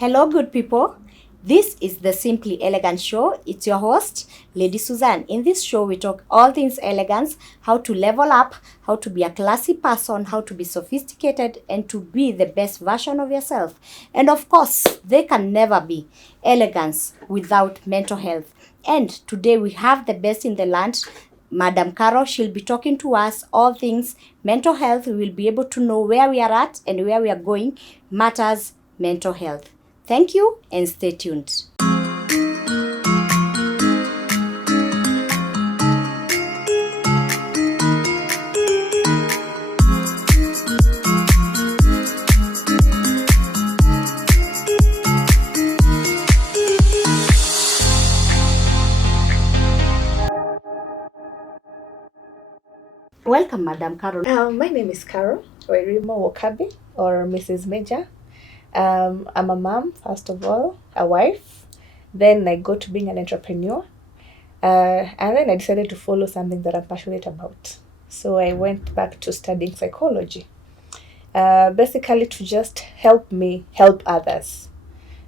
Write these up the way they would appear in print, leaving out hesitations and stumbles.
Hello, good people. This is the Simply Elegant Show. It's your host, Lady Suzanne. In this show, we talk all things elegance, how to level up, how to be a classy person, how to be sophisticated, and to be the best version of yourself. And of course, there can never be elegance without mental health. And today we have the best in the land, Madam Carol. She'll be talking to us all things mental health. We will be able to know where we are at and where we are going matters mental health. Thank you and stay tuned. Welcome, Madam Carol. My name is Carol Wairimo Wakabi, or Mrs. Major. I'm a mom, first of all, a wife. Then I got to being an entrepreneur. And then I decided to follow something that I'm passionate about. So I went back to studying psychology. Basically to just help me help others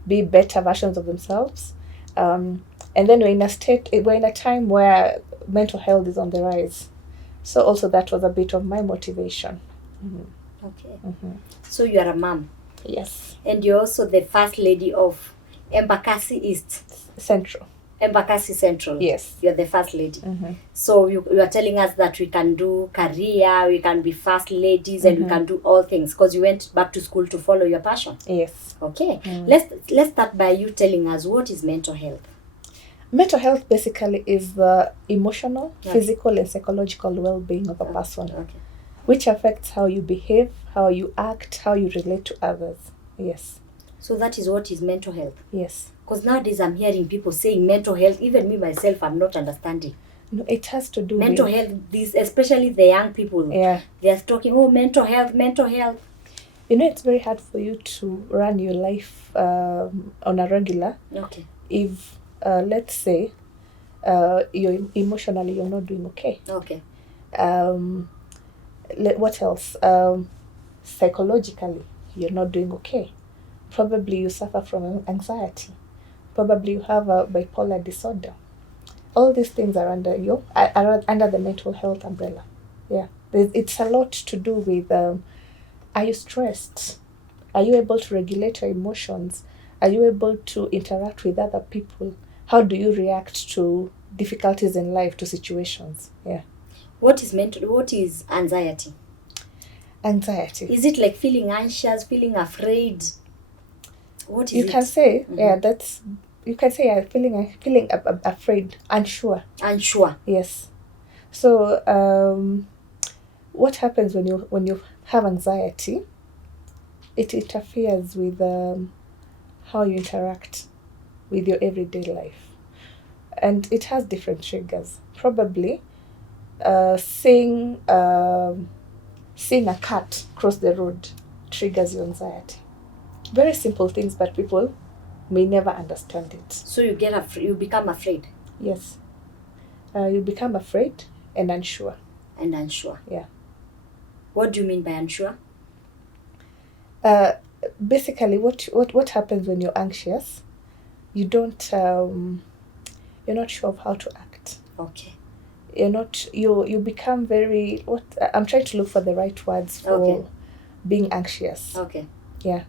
be better versions of themselves. And then we're in a time where mental health is on the rise. So also that was a bit of my motivation. Mm-hmm. Okay. Mm-hmm. So you are a mom. Yes. And you're also the first lady of Embakasi East. Central. Embakasi Central. Yes. You're the first lady. Mm-hmm. So you are telling us that we can do career, we can be first ladies, and we can do all things because you went back to school to follow your passion. Yes. Okay. Let's start by you telling us what is mental health. Mental health basically is the emotional, physical, and psychological well-being of a person, which affects how you behave, how you act, how you relate to others. Yes. So that is what is mental health. Yes. Because nowadays I'm hearing people saying mental health. Even me myself, I'm not understanding. No, it has to do mental with health. These, especially the young people. Yeah. They are talking, mental health, mental health. You know, it's very hard for you to run your life on a regular. Okay. If let's say you're emotionally you're not doing okay. Okay. What else? Psychologically you're not doing okay. Probably you suffer from anxiety. Probably you have a bipolar disorder. All these things are under under the mental health umbrella. Yeah, it's a lot to do with are you stressed? Are you able to regulate your emotions? Are you able to interact with other people? How do you react to difficulties in life, to situations? Yeah. What is anxiety? Anxiety. Is it like feeling anxious, feeling afraid? What is you it? Can say, you can say feeling afraid, unsure. Unsure. Yes. So what happens when you have anxiety? It interferes with how you interact with your everyday life, and it has different triggers. Probably seeing a cat cross the road triggers your anxiety. Very simple things, but people may never understand it. So you become afraid. Yes. You become afraid and unsure. And unsure. Yeah. What do you mean by unsure? Basically, what happens when you're anxious? You don't. You're not sure of how to act. Okay. You're not. You become very. I'm trying to look for the right words for being anxious. Okay. Yeah.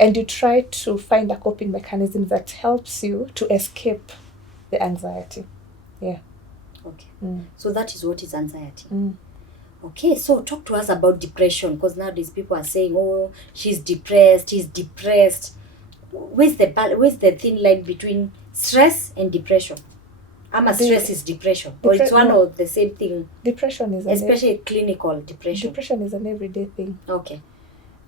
And you try to find a coping mechanism that helps you to escape the anxiety. Yeah. Okay. So that is what is anxiety. Mm. Okay, so talk to us about depression, because nowadays people are saying, she's depressed, he's depressed. Where's the thin line between stress and depression? Stress is depression, or it's one of the same thing? Depression is especially clinical depression. Depression is an everyday thing. Okay.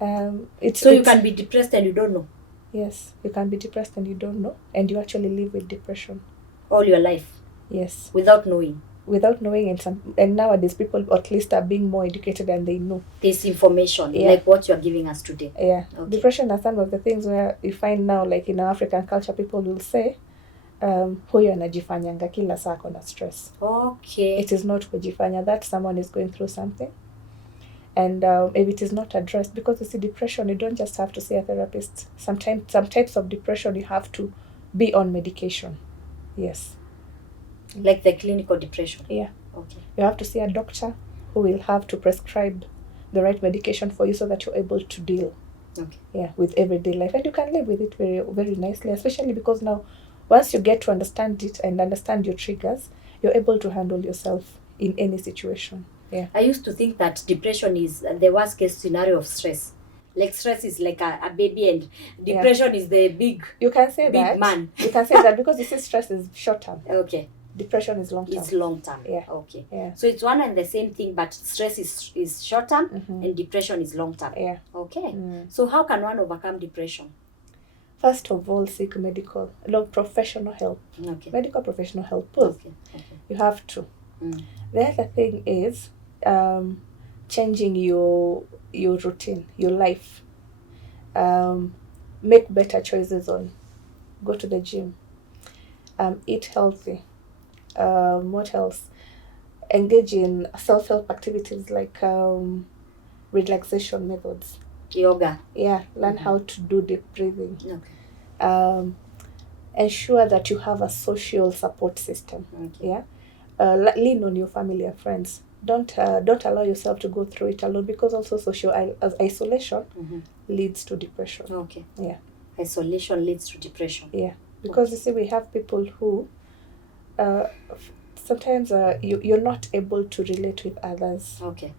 You can be depressed and you don't know. Yes, you can be depressed and you don't know, and you actually live with depression all your life. Yes. Without knowing, and nowadays people at least are being more educated and they know this information, like what you are giving us today. Yeah. Okay. Depression are some of the things where you find now, like in our African culture, people will say huyo anajifanyanga kila saa kona stress. Okay. It is not kujifanya, that someone is going through something. And if it is not addressed, because you see, depression, you don't just have to see a therapist. Sometimes some types of depression you have to be on medication. Yes. Like the clinical depression. Yeah. Okay. You have to see a doctor who will have to prescribe the right medication for you so that you're able to deal Okay. with everyday life, and you can live with it very, very nicely, especially because now once you get to understand it and understand your triggers, you're able to handle yourself in any situation. I used to think that depression is the worst case scenario of stress. Like stress is like a baby, and depression is the big. You can say big that. Man. You can say that because you see, stress is short term. Okay. Depression is long term. It's long term. Yeah. Okay. Yeah. So it's one and the same thing, but stress is short term, and depression is long term. Yeah. Okay. So how can one overcome depression? First of all, seek professional help. Okay. Medical professional help. Okay. You have to. The other thing is changing your routine, your life. Make better choices on. Go to the gym. Eat healthy. What else? Engage in self-help activities like relaxation methods. Yoga. Yeah, learn how to do deep breathing. Okay. Ensure that you have a social support system. Okay. Yeah. Lean on your family and friends. Don't allow yourself to go through it alone, because also social isolation leads to depression. Okay. Yeah. Isolation leads to depression. Yeah, because you see, we have people who sometimes you're not able to relate with others. Okay.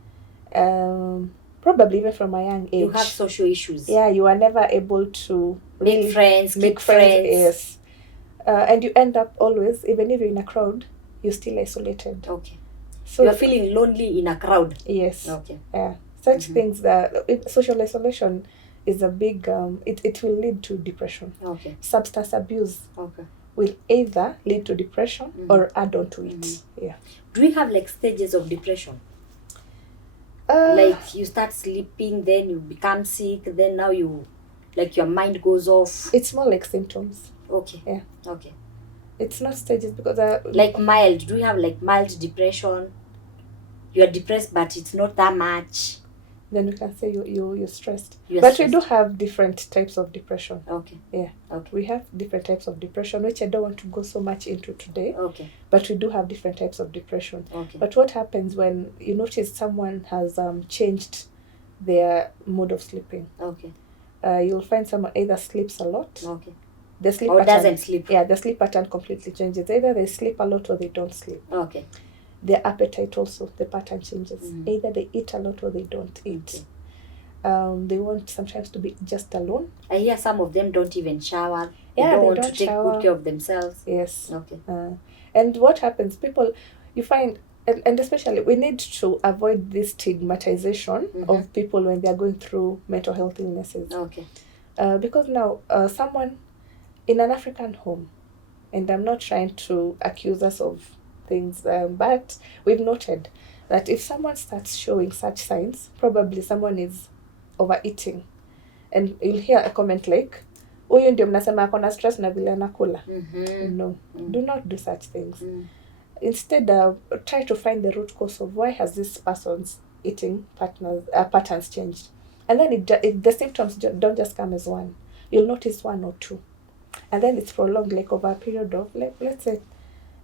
Probably even from a young age. You have social issues. Yeah, you are never able to make friends. Yes. And you end up always, even if you're in a crowd, you're still isolated. Okay. So you're feeling lonely in a crowd. Yes. Okay. Yeah. Such things that social isolation is a big it will lead to depression. Okay. Substance abuse will either lead to depression or add on to it. Yeah. Do we have like stages of depression? Like you start sleeping, then you become sick, then now you, like your mind goes off. It's more like symptoms. Okay. Yeah. Okay. It's not stages, because like mild. Do we have like mild depression? You are depressed, but it's not that much. Then we can say you're stressed. You're but stressed. We do have different types of depression. Okay. Yeah. Okay. We have different types of depression, which I don't want to go so much into today. Okay. But we do have different types of depression. Okay. But what happens when you notice someone has changed their mode of sleeping? Okay. You'll find someone either sleeps a lot. Okay. The sleep or pattern, doesn't sleep. Yeah, the sleep pattern completely changes. Either they sleep a lot or they don't sleep. Okay. Their appetite also, the pattern changes. Either they eat a lot or they don't eat. Okay. They want sometimes to be just alone. I hear some of them don't even shower. Yeah, they don't want to take good care of themselves. Yes. Okay. And what happens, people, you find, and especially we need to avoid this stigmatization of people when they are going through mental health illnesses. Okay. Because now someone in an African home, and I'm not trying to accuse us of things, but we've noted that if someone starts showing such signs, probably someone is overeating. And you'll hear a comment like, huyu ndio mnasema ako na stress na vile anakula. No, do not do such things. Instead, try to find the root cause of why has this person's eating patterns changed. And then if the symptoms don't just come as one, you'll notice one or two. And then it's prolonged, like over a period of, like, let's say,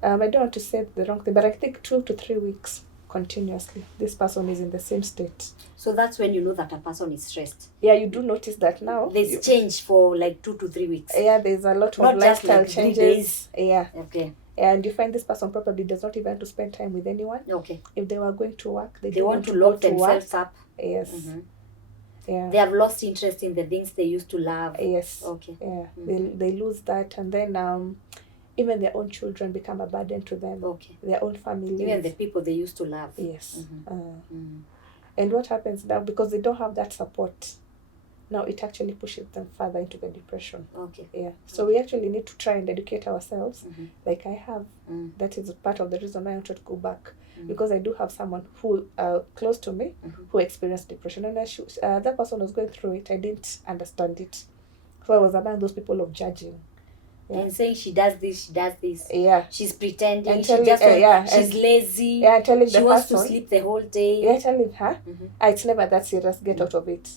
I don't want to say the wrong thing, but I think 2 to 3 weeks continuously, this person is in the same state. So that's when you know that a person is stressed. Yeah, you do notice that now. There's change for like 2 to 3 weeks. Yeah, there's a lot of not lifestyle just like changes. 3 days. Yeah. Okay. And you find this person probably does not even want to spend time with anyone. Okay. If they were going to work, they don't want to lock themselves up. Yes. Yeah. They have lost interest in the things they used to love. Yes. Okay. Yeah. They lose that, and then even their own children become a burden to them. Okay. Their own families. Even the people they used to love. Yes. And what happens now, because they don't have that support, now it actually pushes them further into the depression. Okay. Yeah. So we actually need to try and educate ourselves, like I have. That is part of the reason why I wanted to go back, because I do have someone who close to me who experienced depression, and that person was going through it. I didn't understand it, so I was among those people of judging. Yeah. And saying she does this, Yeah. she's pretending, And she telling, just yeah, she's and lazy, yeah, and telling she the wants to person, sleep the whole day. yeah, telling her, Mhm. it's never that serious, get out of it.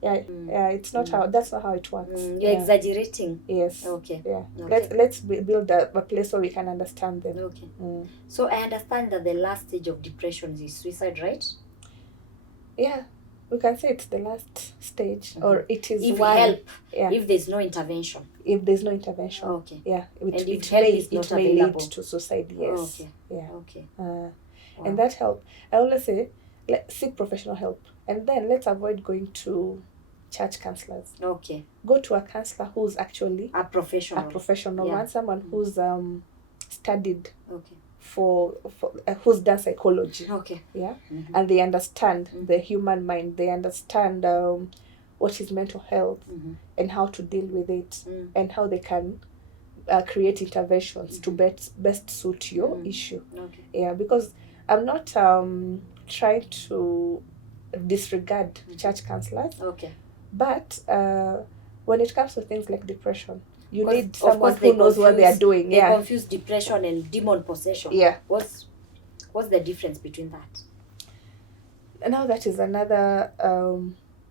Yeah, yeah, it's not how, that's not how it works. You're exaggerating. Yes. Okay. Yeah. Okay. Let's build a place where we can understand them. Okay. So I understand that the last stage of depression is suicide, right? Yeah, we can say it's the last stage, or it is If one. help, Yeah. if there's no intervention. If there's no intervention. Okay. Yeah. And if help is not it may lead available. to suicide. Yes. Okay. Yeah. Okay. Wow. Wow. And that help, I always say, seek professional help, and then let's avoid going to church counselors. Okay. Go to a counselor who's actually A professional yeah. one, someone who's studied Okay. for who's done psychology. Okay. Yeah. And they understand the human mind. They understand what is mental health and how to deal with it, and how they can create interventions to best suit your issue. Okay. Yeah, because I'm not trying to disregard church counselors. Okay. But when it comes to things like depression, you need Of someone course, they who knows what they are doing. They Yeah. confuse depression and demon possession. Yeah. What's the difference between that? Now that is another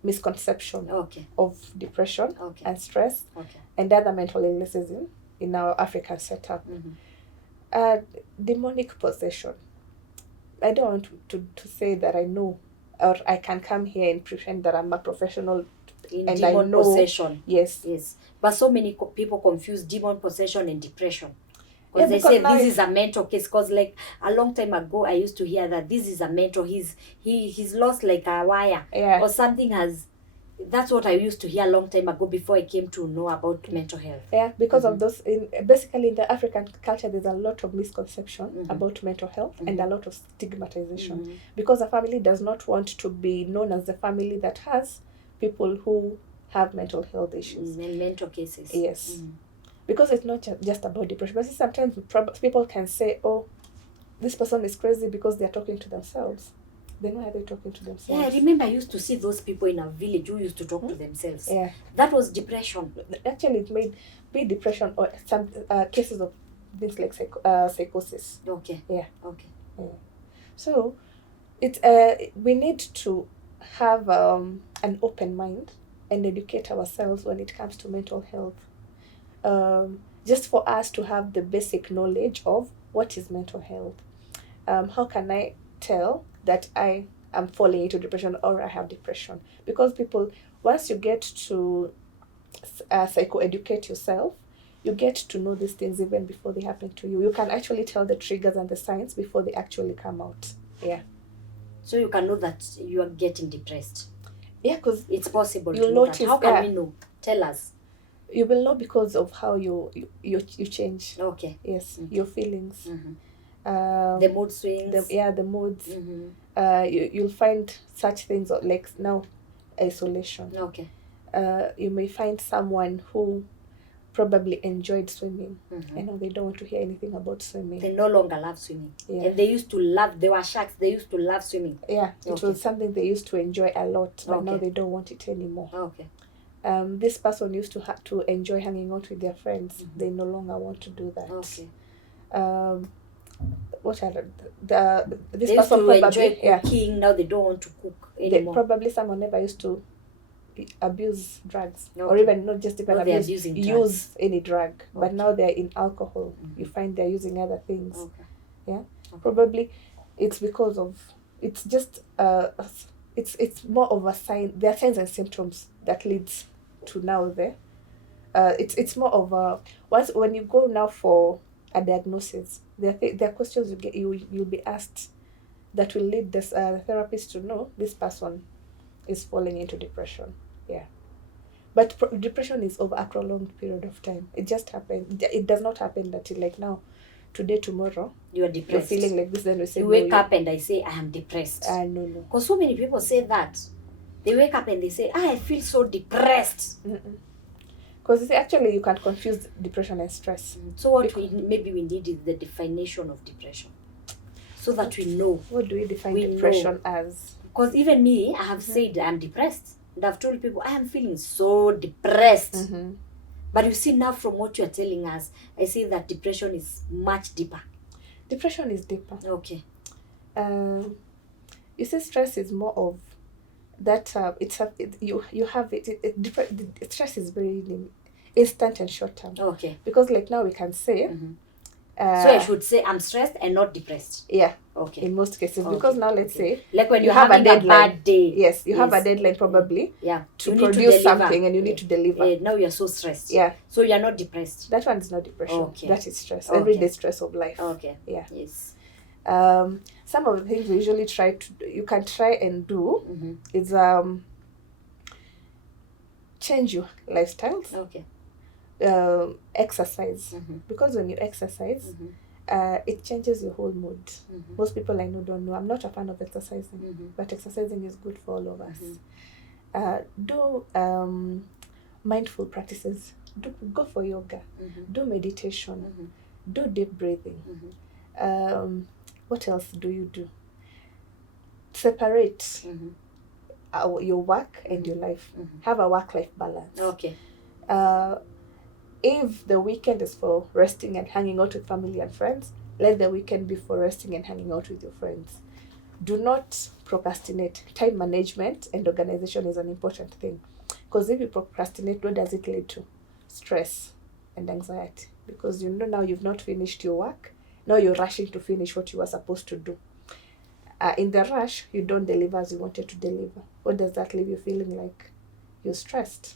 misconception Okay. of depression Okay. and stress Okay. and other mental illnesses in our African setup. Demonic possession. I don't want to say that I know, or I can come here and pretend that I'm a professional In and demon I know. possession. Yes. Yes. But so many people confuse demon possession and depression. Yeah, They because say now this is a mental case. Because like a long time ago, I used to hear that this is a mental. He's lost like a wire. Yeah. Or something has. That's what I used to hear a long time ago before I came to know about mental health. Yeah, because of those. Basically, in the African culture, there's a lot of misconception about mental health and a lot of stigmatization, because a family does not want to be known as the family that has people who have mental health issues And mental cases. Yes. Because it's not just about depression. But sometimes people can say, oh, this person is crazy because they're talking to themselves. Then why are they talking to themselves? Yeah, I remember I used to see those people in a village who used to talk to themselves. Yeah. That was depression. Actually, it may be depression or some cases of things like psychosis. Okay. Yeah. Okay. Yeah. So, we need to have an open mind and educate ourselves when it comes to mental health. Just for us to have the basic knowledge of what is mental health. How can I tell that I am falling into depression or I have depression? Because people, once you get to psychoeducate yourself, you get to know these things even before they happen to you. You can actually tell the triggers and the signs before they actually come out. Yeah. So you can know that you are getting depressed. Yeah, because it's possible you'll to know notice. That. How can we know? Tell us. You will know because of how you change. Okay. Yes, your feelings. The mood swings. The moods. You'll find such things like now, isolation. Okay. You may find someone who probably enjoyed swimming. And now they don't want to hear anything about swimming. They no longer love swimming. Yeah. And they used to love, they were sharks, they used to love swimming. Yeah, it was something they used to enjoy a lot, but now they don't want it anymore. Okay. This person used to to enjoy hanging out with their friends. They no longer want to do that. Okay. What are this they person used to probably enjoy cooking, now they don't want to cook anymore. Probably someone never used to abuse drugs, okay. or even not just even use any drug, but okay. now they're in alcohol. You find they're using other things. Okay. Yeah, okay. Probably it's because of it's just it's more of a sign. There are signs and symptoms that leads to now there. It's more of a when you go now for a diagnosis, there are questions you'll be asked that will lead this therapist to know this person is falling into depression. Yeah, but depression is over a prolonged period of time. It just happens. It does not happen that like now, today, tomorrow you are depressed. You're feeling like this, then we say you wake up and I say I am depressed. No. Because so many people say that. They wake up and they say, I feel so depressed. Because actually you can confuse depression and stress. So what maybe we need is the definition of depression, so that we know. What do we define depression as? Because even me, I have said I'm depressed, and I've told people I am feeling so depressed. But you see now from what you're telling us, I see that depression is much deeper. Depression is deeper. Okay. You see, stress is more of that. You have stress is very instant and short term. Okay. Because like now we can say. So I should say I'm stressed and not depressed. Yeah. Okay. In most cases, Okay. because now let's say like when you have a deadline. bad day. Yes, you have a deadline probably. Yeah. To You need produce to deliver. something and you need to deliver. Now you're so stressed. Yeah. So you're not depressed. That one is not depression. Okay. That is stress. Okay. Everyday stress of life. Okay. Yeah. Yes. Some of the things we usually you can try and do is change your lifestyles. Okay. Exercise. Because when you exercise, it changes your whole mood. Most people I know don't know. I'm not a fan of exercising, but exercising is good for all of us. Do mindful practices. Go for yoga. Do meditation. Do deep breathing. What else do you do? Separate your work and your life. Have a work-life balance. Okay. If the weekend is for resting and hanging out with family and friends, let the weekend be for resting and hanging out with your friends. Do not procrastinate. Time management and organization is an important thing. Because if you procrastinate, what does it lead to? Stress and anxiety. Because you know now you've not finished your work. Now you're rushing to finish what you were supposed to do. In the rush, you don't deliver as you wanted to deliver. What does that leave you feeling like? You're stressed.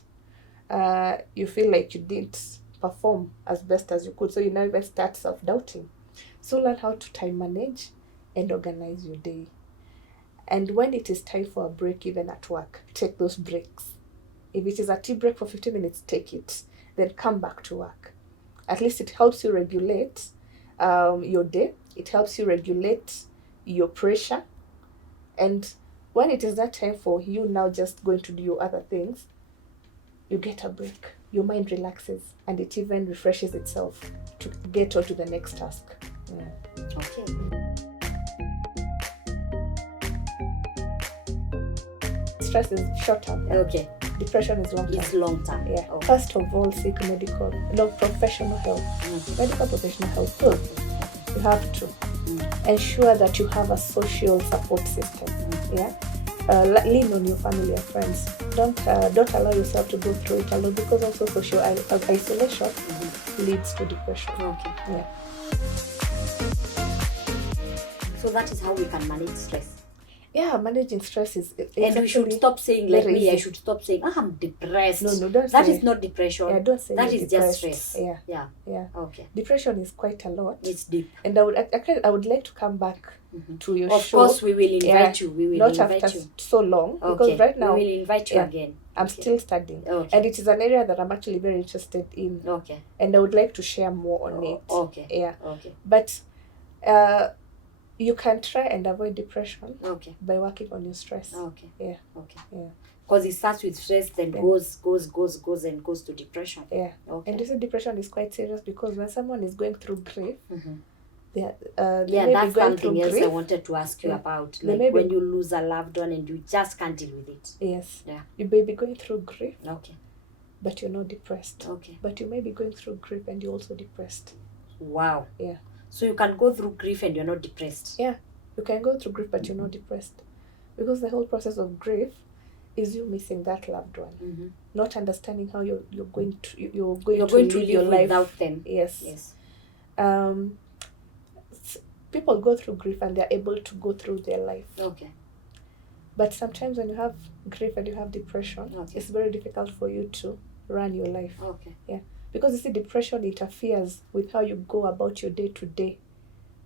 You feel like you didn't perform as best as you could. So you now even start self-doubting. So learn how to time manage and organize your day. And when it is time for a break, even at work, take those breaks. If it is a tea break for 15 minutes, take it. Then come back to work. At least it helps you regulate your day. It helps you regulate your pressure. And when it is that time for you now just going to do your other things, you get a break. Your mind relaxes and it even refreshes itself to get on to the next task. Okay. Stress is short term. Okay. Depression is long term. It's long term. Yeah. Okay. First of all, seek professional help. Medical professional help. You have to ensure that you have a social support system. Yeah. Lean on your family and friends. Don't allow yourself to go through it alone, because also social isolation leads to depression. Okay. Yeah. So that is how we can manage stress. Yeah, managing stress is. And we should stop saying like me. easy. I should stop saying I'm depressed. No, don't That say. is not depression. Yeah, don't say that you're is depressed. just stress. Yeah. Okay. Depression is quite a lot. It's deep. And I would like to come back to your Of show. Of course, we will invite you. We will not invite after you. so long, Okay. because right now we will invite you again. I'm still studying, Okay. and it is an area that I'm actually very interested in. Okay. And I would like to share more on it. Okay. Yeah. Okay. But you can try and avoid depression by working on your stress. Okay. Yeah. Okay. Yeah. Because it starts with stress, then goes and goes to depression. Yeah. Okay. And this depression is quite serious, because when someone is going through grief, they may that's be going something through else grief. I wanted to ask you about. They Like may be- when you lose a loved one and you just can't deal with it. Yes. Yeah. You may be going through grief, Okay. but you're not depressed. Okay. But you may be going through grief and you're also depressed. Wow. Yeah. So you can go through grief and you're not depressed. Yeah. You can go through grief, but you're not depressed. Because the whole process of grief is you missing that loved one. Not understanding how you're going to live your life without them. Yes. Yes. People go through grief and they're able to go through their life. Okay. But sometimes when you have grief and you have depression, it's very difficult for you to run your life. Okay. Yeah. Because you see, depression interferes with how you go about your day-to-day,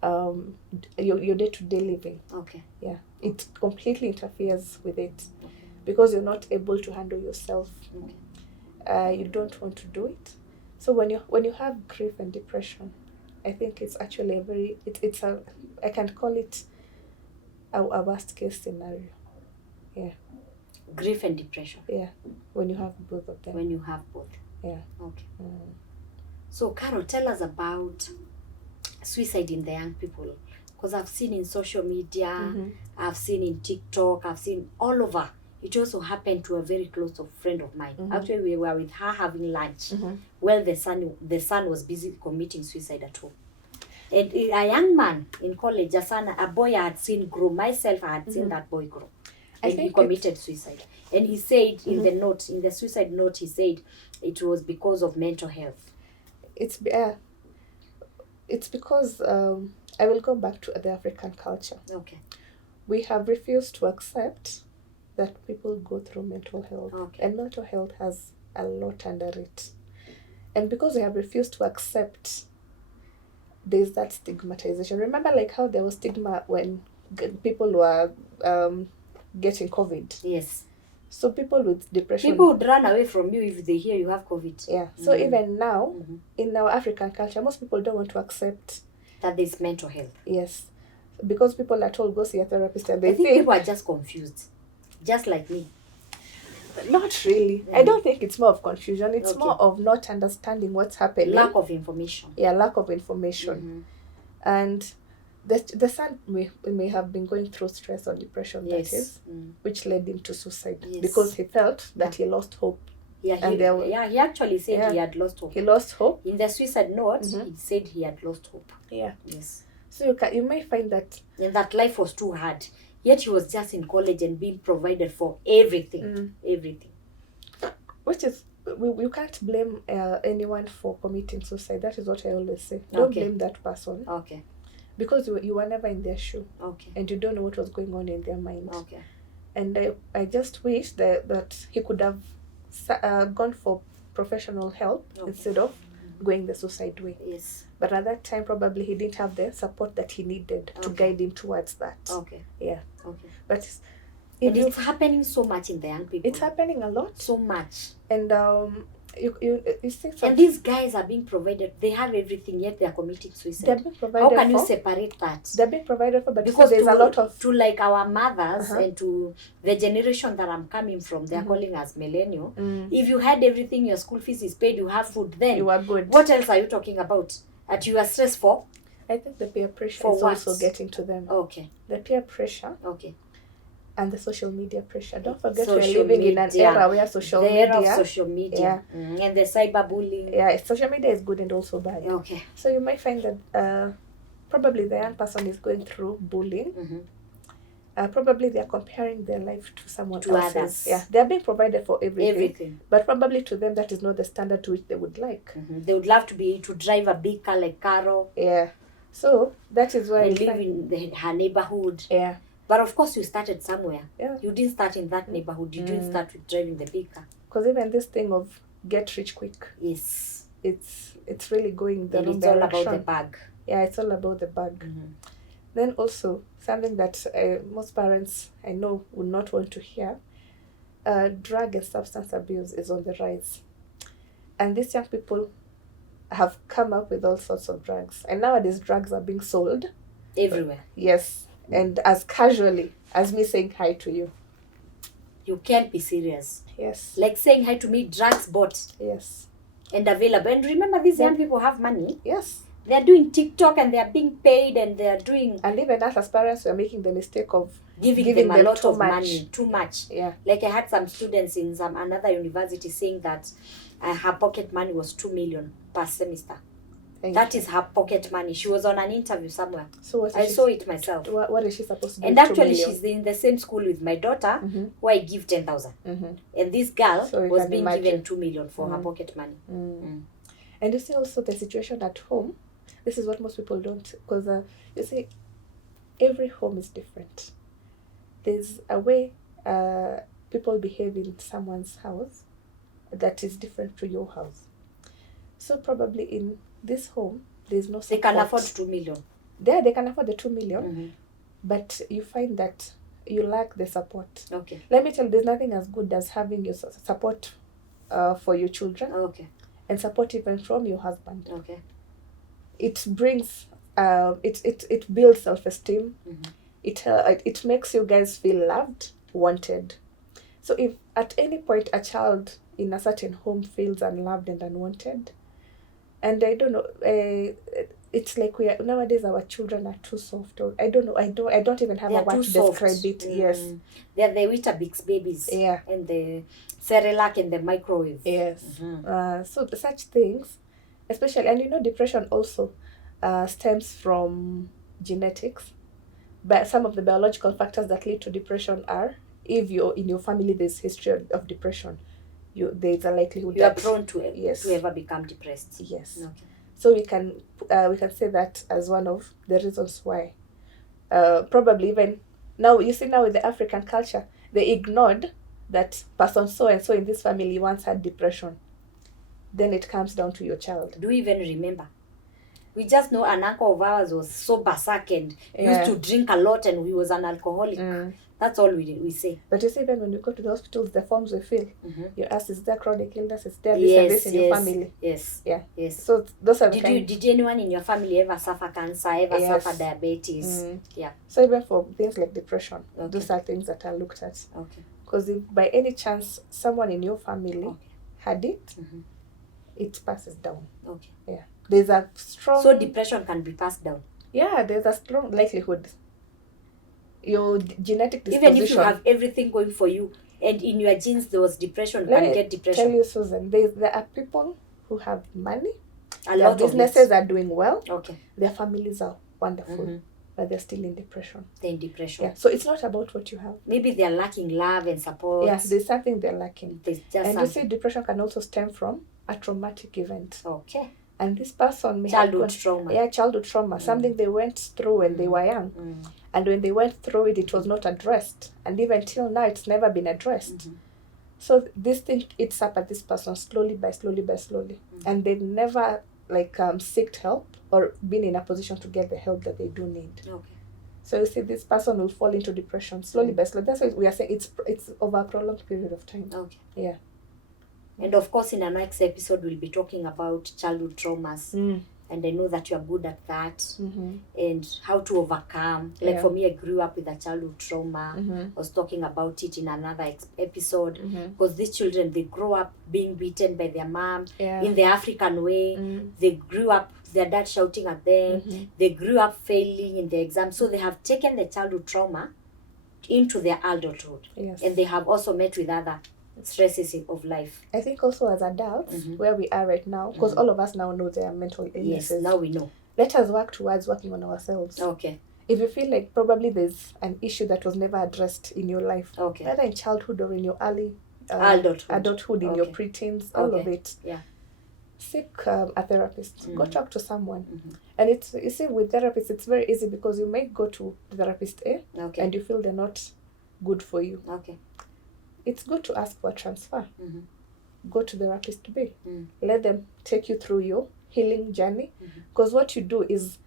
your day-to-day living. Okay. Yeah. It completely interferes with it. Okay. Because you're not able to handle yourself. Okay. You don't want to do it. So when you have grief and depression, I think it's actually I can call it a worst case scenario. Yeah. Grief and depression. Yeah. When you have both of them. When you have both. Yeah. Okay. So Carol, tell us about suicide in the young people. Because I've seen in social media, I've seen in TikTok, I've seen all over. It also happened to a very close friend of mine. Actually, we were with her having lunch. Well, the son was busy committing suicide at home. And a young man in college, a boy I had seen grow. Myself, I had seen that boy grow. And he committed suicide. And he said in the suicide note, he said it was because of mental health. It's because I will go back to the African culture. Okay. We have refused to accept that people go through mental health. Okay. And mental health has a lot under it. And because we have refused to accept, there's that stigmatization. Remember like how there was stigma when people were getting COVID? Yes. So people with depression... People would run away from you if they hear you have COVID. Yeah. So even now, in our African culture, most people don't want to accept that there's mental health. Yes. Because people are told, go see a therapist, and they I think people are just confused. Just like me. Not really. I don't think it's more of confusion. It's more of not understanding what's happening. Lack of information. Yeah, lack of information. And the son may have been going through stress or depression, that is, which led him to suicide. Yes. Because he felt that he lost hope. Yeah, he actually said he had lost hope. He lost hope. In the suicide note, he said he had lost hope. Yeah. Yes. So you may find that... And that life was too hard. Yet he was just in college and being provided for everything. Everything. Which is... You can't blame anyone for committing suicide. That is what I always say. Don't blame that person. Okay. Because you were never in their shoe. Okay. And you don't know what was going on in their mind. Okay. And I just wish that he could have gone for professional help instead of going the suicide way. Yes. But at that time, probably he didn't have the support that he needed to guide him towards that. Okay. Yeah. Okay. But it's happening so much in the young people. It's happening a lot. So much. And you see and these guys are being provided. They have everything, yet they are committing suicide. They're being provided. How can you separate that? They're being provided for, but because there's a lot of... To like our mothers and to the generation that I'm coming from, they're calling us millennial. If you had everything, your school fees is paid, you have food, then you are good. What else are you talking about? That you are stressed for? I think the peer pressure for is what? Also getting to them. Okay. The peer pressure. Okay. And the social media pressure. Don't forget we're living in an era where social media. And the cyberbullying. Yeah, social media is good and also bad. Okay. So you might find that probably the young person is going through bullying. Probably they are comparing their life to someone else's. Others. Yeah, they are being provided for everything. But probably to them that is not the standard to which they would like. They would love to drive a big car like Caro. Yeah. So that is why and live in her neighborhood. Yeah. But of course, you started somewhere. Yeah. You didn't start in that neighborhood. You didn't start with driving the big car. Because even this thing of get rich quick. Yes. It's really going the wrong direction. It's all about the bag. Yeah, it's all about the bag. Then also, something that most parents I know would not want to hear, drug and substance abuse is on the rise. And these young people have come up with all sorts of drugs. And nowadays, drugs are being sold. Everywhere. Yes. And as casually as me saying hi to you. You can't be serious. Yes. Like saying hi to me, drugs bought. Yes. And available. And remember, these young people have money. Yes. They are doing TikTok and they are being paid and they are doing... And even us as parents, we are making the mistake of giving them a lot of money. Too much. Yeah. Like I had some students in another university saying that her pocket money was 2 million per semester. That is her pocket money. She was on an interview somewhere. So I saw it myself. What is she supposed to do? And actually, she's in the same school with my daughter, who I give 10,000. And this girl was being given 2 million for her pocket money. And you see also the situation at home. This is what most people don't, because you see, every home is different. There's a way people behave in someone's house that is different to your house. So probably in this home, there's no support. They can afford 2 million. They can afford the 2 million, but you find that you lack the support. Okay. Let me tell you, there's nothing as good as having your support for your children. Okay. And support even from your husband. Okay. It brings, it builds self-esteem. It makes you guys feel loved, wanted. So if at any point a child in a certain home feels unloved and unwanted, and I don't know, it's like we are nowadays. Our children are too soft. Or I don't know. I don't even have They a are word too to soft. describe it. Yes. They are the Weetabix babies. Yeah. And the Cerelac in the microwave. Yes. So such things, especially, and depression also stems from genetics. But some of the biological factors that lead to depression are, if you're in your family there's history of depression, there's a likelihood You are that prone to yes. to ever become depressed. Yes. Okay. So we can say that as one of the reasons why. Probably even now, you see, now with the African culture, they ignored that person so and so in this family once had depression. Then it comes down to your child. Do you even remember? We just know an uncle of ours was so berserk and used to drink a lot, and he was an alcoholic. That's all we say. But you see, even when you go to the hospitals, the forms we fill, you ask, is there chronic illness? Is there this and this in your family? Yes. Yeah. Yes. So those are did anyone in your family ever suffer cancer, ever suffer diabetes? Yeah. So even for things like depression, those are things that are looked at. Okay. Because if by any chance someone in your family had it, it passes down. Okay. Yeah. There's a strong... So depression can be passed down? Yeah, there's a strong likelihood. Your genetic disposition... Even if you have everything going for you, and in your genes there was depression, you can get depression. Tell you, Susan, there are people who have money, their businesses are doing well, okay, their families are wonderful, but they're still in depression. They're in depression. Yeah, so it's not about what you have. Maybe they're lacking love and support. Yeah, there's something they're lacking. There's just and you see, depression can also stem from a traumatic event. Okay. And this person may childhood trauma. Yeah, childhood trauma. Something they went through when they were young. And when they went through it, it was not addressed. And even till now, it's never been addressed. So this thing eats up at this person slowly by slowly. And they've never sought help or been in a position to get the help that they do need. Okay. So you see, this person will fall into depression slowly by slowly. That's why we are saying it's over a prolonged period of time. Okay. Yeah. And of course, in our next episode, we'll be talking about childhood traumas. And I know that you are good at that. And how to overcome. Like for me, I grew up with a childhood trauma. I was talking about it in another episode. Because these children, they grow up being beaten by their mom in the African way. They grew up, their dad shouting at them. They grew up failing in the exam. So they have taken the childhood trauma into their adulthood. Yes. And they have also met with other stresses of life. I think also as adults, where we are right now, because all of us now know there are mental illnesses. Yes, now we know. Let us work towards working on ourselves. Okay. If you feel like probably there's an issue that was never addressed in your life, okay, whether in childhood or in your early adulthood, in your preteens, all of it, seek a therapist. Go talk to someone. And it's, you see, with therapists, it's very easy because you may go to therapist A and you feel they're not good for you. Okay. It's good to ask for a transfer. Go to therapist B. Let them take you through your healing journey. Because what you do is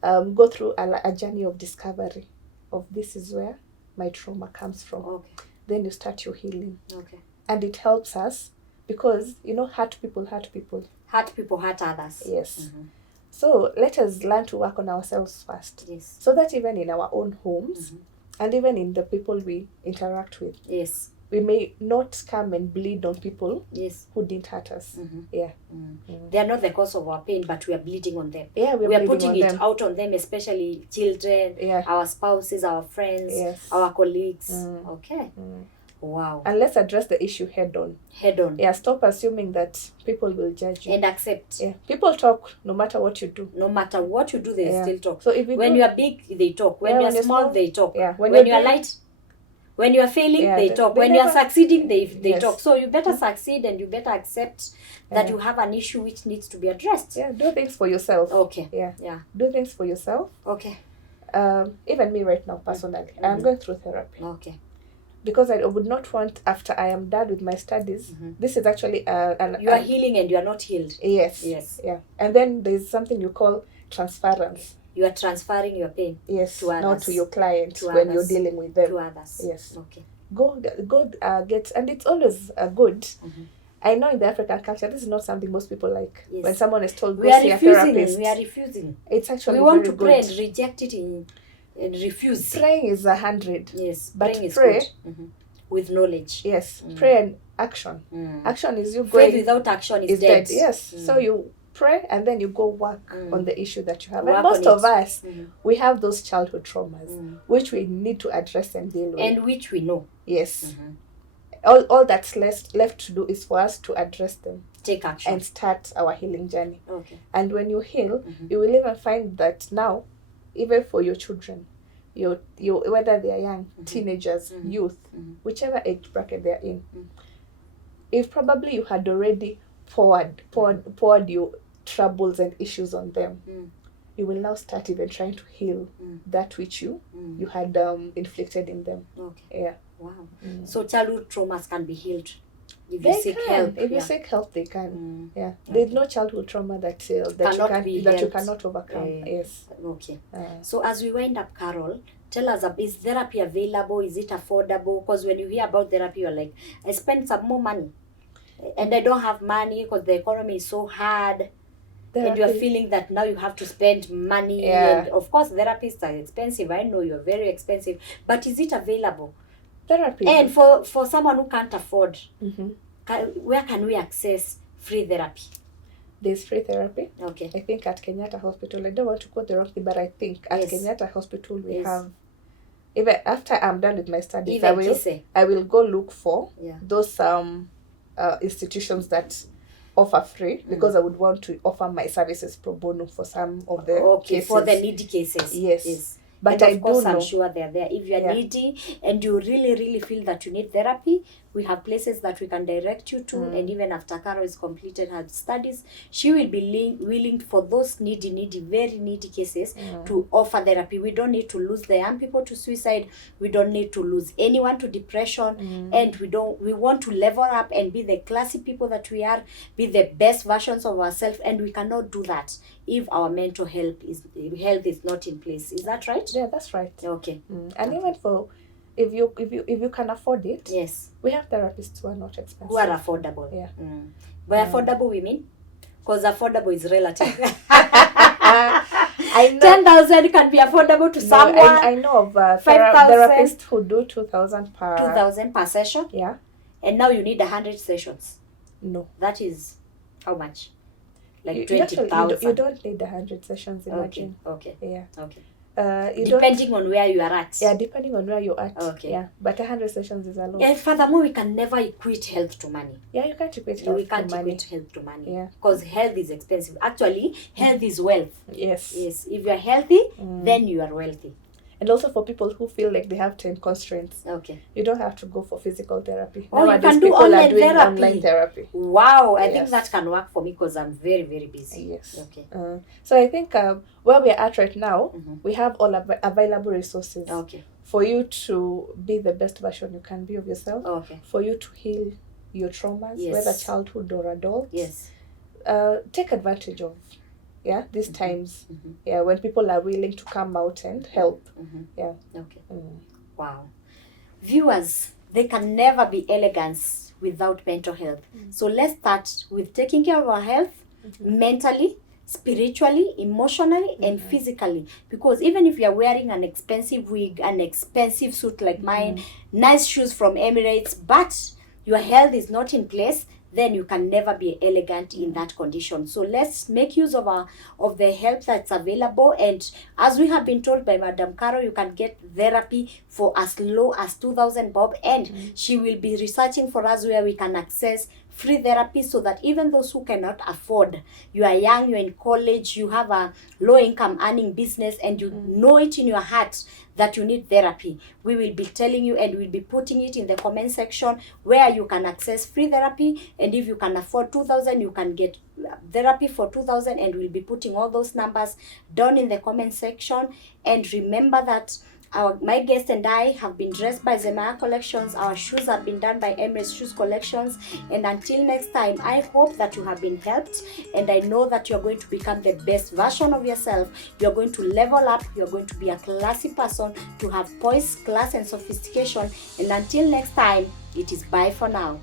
go through a journey of discovery of this is where my trauma comes from. Okay. Then you start your healing. Okay. And it helps us because, hurt people hurt people. Hurt people hurt others. Yes. So let us learn to work on ourselves first. Yes. So that even in our own homes and even in the people we interact with. Yes. We may not come and bleed on people who didn't hurt us. Yeah. They are not the cause of our pain, but we are bleeding on them. Yeah, we are putting it out on them, especially children, our spouses, our friends, our colleagues. Okay. Wow. And let's address the issue head on. Head on. Yeah, stop assuming that people will judge you. And accept. Yeah. People talk no matter what you do. No matter what you do, they still talk. So if when you are big, they talk. When you are small, they talk. Yeah. When you are light, when you are failing, they talk. When you are succeeding, they talk. So you better succeed and you better accept that you have an issue which needs to be addressed. Yeah, do things for yourself. Okay. Yeah. Do things for yourself. Okay. Even me right now, personally, I'm going through therapy. Okay. Because I would not want, after I am done with my studies, this is actually you are healing and you are not healed. Yes. Yes. Yeah. And then there's something you call transference. You are transferring your pain. Yes. To others. Not to your client when you're dealing with them. To others. Yes. Okay. Go get, and it's always good. I know in the African culture, this is not something most people like. Yes. When someone is told, go see a therapist. We are refusing. It's actually we want very to pray good. And reject it and refuse. Praying is 100. Yes. But praying is pray good. With knowledge. Yes. Pray and action. Action is you going. Faith without action is dead. Yes. So you pray, and then you go work on the issue that you have. Work And most on of it. us, we have those childhood traumas, which we need to address and deal with. And which we know. Yes. All that's left to do is for us to address them. Take action. And start our healing journey. Okay. And when you heal, you will even find that now, even for your children, you whether they are young, teenagers, youth, whichever age bracket they're in, if probably you had already poured your troubles and issues on them, you will now start even trying to heal that which you had inflicted in them. Okay. Yeah. Wow. So childhood traumas can be healed if They you seek can. help. If you seek help, they can. Yeah. There's no childhood trauma that you cannot overcome. Yes. Okay. So as we wind up, Carol, tell us, is therapy available? Is it affordable? Because when you hear about therapy, you're like, I spend some more money, and I don't have money because the economy is so hard. And you're feeling that now you have to spend money. Yeah. And of course, therapists are expensive. I know you're very expensive. But is it available? Therapy. And for someone who can't afford, where can we access free therapy? There's free therapy. Okay. I think at Kenyatta Hospital, I don't want to quote the wrong thing, but I think at Kenyatta Hospital we have, even after I'm done with my studies, I will go look for those institutions that offer free, because I would want to offer my services pro bono for some of the cases. For the needy cases. Yes. But and of course, I'm sure they're there. If you're needy and you really, really feel that you need therapy, we have places that we can direct you to. And even after Carol has completed her studies, she will be willing for those needy, very needy cases to offer therapy. We don't need to lose the young people to suicide. We don't need to lose anyone to depression. And we want to level up and be the classy people that we are, be the best versions of ourselves. And we cannot do that if our mental health is not in place. Is that right? Yeah, that's right. Okay. And even for if you can afford it, yes, we have therapists who are not expensive, who are affordable. Yeah. By affordable we mean, because affordable is relative. I know 10,000 can be affordable to someone. I know of therapists who do 2,000 per session. Yeah. And now you need 100 sessions. No. That is how much? Like 20,000. You don't need 100 sessions. Imagine. Okay. Yeah. Okay. Depending on where you are at. Yeah, depending on where you're at. Okay. Yeah, but 100 sessions is a lot. And furthermore, we can never equate health to money. Yeah, you can't equate health to money. Yeah. Because health is expensive. Actually, health is wealth. Yes. Yes. If you are healthy, then you are wealthy. And also for people who feel like they have time constraints. Okay. You don't have to go for physical therapy. Oh, nowadays, you can do online therapy. Wow, I think that can work for me because I'm very, very busy. Yes. Okay. So I think where we are at right now, we have all available resources. Okay. For you to be the best version you can be of yourself. Okay. For you to heal your traumas, whether childhood or adult. Yes. Take advantage of these times, when people are willing to come out and help. Okay. Wow. Viewers, there can never be elegance without mental health. So let's start with taking care of our health mentally, spiritually, emotionally, and physically. Because even if you're wearing an expensive wig, an expensive suit like mine, nice shoes from Emirates, but your health is not in place, then you can never be elegant in that condition. So let's make use of the help that's available. And as we have been told by Madam Carol, you can get therapy for as low as 2,000 bob. And she will be researching for us where we can access free therapy, so that even those who cannot afford, you are young, you're in college, you have a low income earning business, and you know it in your heart that you need therapy, we will be telling you, and we'll be putting it in the comment section where you can access free therapy. And if you can afford 2,000, you can get therapy for 2,000, and we'll be putting all those numbers down in the comment section. And remember that my guest and I have been dressed by Zemaya Collections. Our shoes have been done by Emirates Shoes Collections. And until next time, I hope that you have been helped. And I know that you're going to become the best version of yourself. You're going to level up. You're going to be a classy person, to have poise, class, and sophistication. And until next time, it is bye for now.